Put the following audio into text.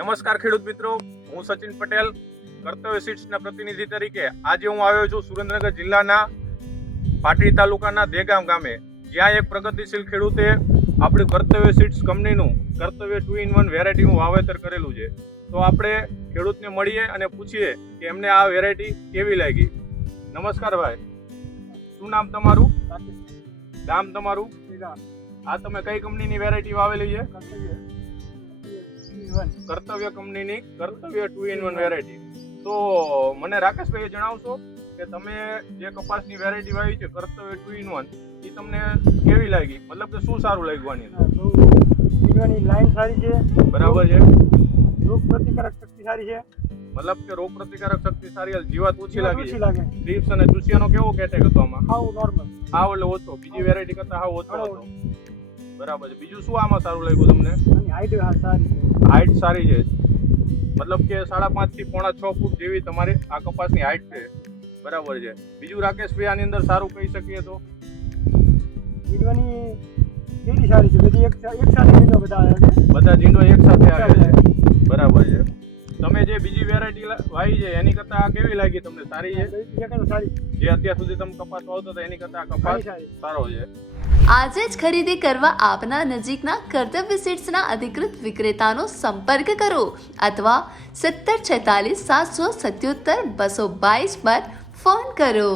નમસ્કાર ખેડૂત મિત્રો, હું સચિન પટેલ કર્તવ્ય સીડ્સના પ્રતિનિધિ તરીકે આજે હું આવ્યો છું સુરેન્દ્રનગર જિલ્લાના પાટડી તાલુકાના દેગામ ગામે, જ્યાં એક પ્રગતિશીલ ખેડૂતે આપણી કર્તવ્ય સીડ્સ કંપનીનું કર્તવ્ય 2-in-1 વેરાયટીનું વાવેતર કરેલું છે. તો આપણે ખેડૂતને મળીએ અને પૂછીએ કે એમને આ વેરાયટી કેવી લાગી. નમસ્કાર ભાઈ, શું નામ તમારું? ગામ તમારું? આ તમે કઈ કંપનીની વેરાયટી વાવેલી છે? કર્તવ્ય કંપનીની કર્તવ્ય 2-in-1 વેરાયટી. તો મને રાકેશભાઈ જણાવશો કે તમે જે કપાસની વેરાયટી વાવી છે કર્તવ્ય 2-in-1, એ તમને કેવી લાગી? મતલબ કે શું સારું લાગ્યું આની? લાઈન સારી છે, બરાબર છે. રોગ પ્રતિકારક શક્તિ સારી છે, મતલબ કે રોગ પ્રતિકારક શક્તિ સારી, જીવાત ઓછી લાગી છે. લાગે. ટ્રીપ્સ અને ચૂસિયાનો કેવો કેટેક હતો આમાં? હાવ નોર્મલ, હાવ એટલે ઓછો, બીજી વેરાયટી કરતા હાવ ઓછો હતો. બરાબર છે. બીજું શું આમાં સારું લાગ્યું તમને? અને હાઈટ સારી છે. હાઈટ સારી છે, મતલબ કે 5.5 થી 6 ફૂટ જેવી તમારી આ કપાસની હાઈટ છે. બરાબર છે. બીજું રાકેશભાઈ આની અંદર સારું કહી શકીએ તો? જીંડવાની કેવી સારી છે, બધી એક સાથે જીંડો બધા આવ્યા છે. બધા જીંડો એક સાથે આવે છે. બરાબર છે. તમે જે બીજી વેરાયટી વાવી છે એની કરતા આ કેવી લાગી તમને? સારી છે? સારી, જે અત્યાર સુધી તમે કપાસ વાવતો હતા એની કરતા આ કપાસ સારો છે. આજે જ ખરીદી કરવા આપના નજીકના કર્તવ્ય સીડ્સના અધિકૃત વિક્રેતાનો સંપર્ક કરો અથવા 1746 777 222 પર ફોન કરો.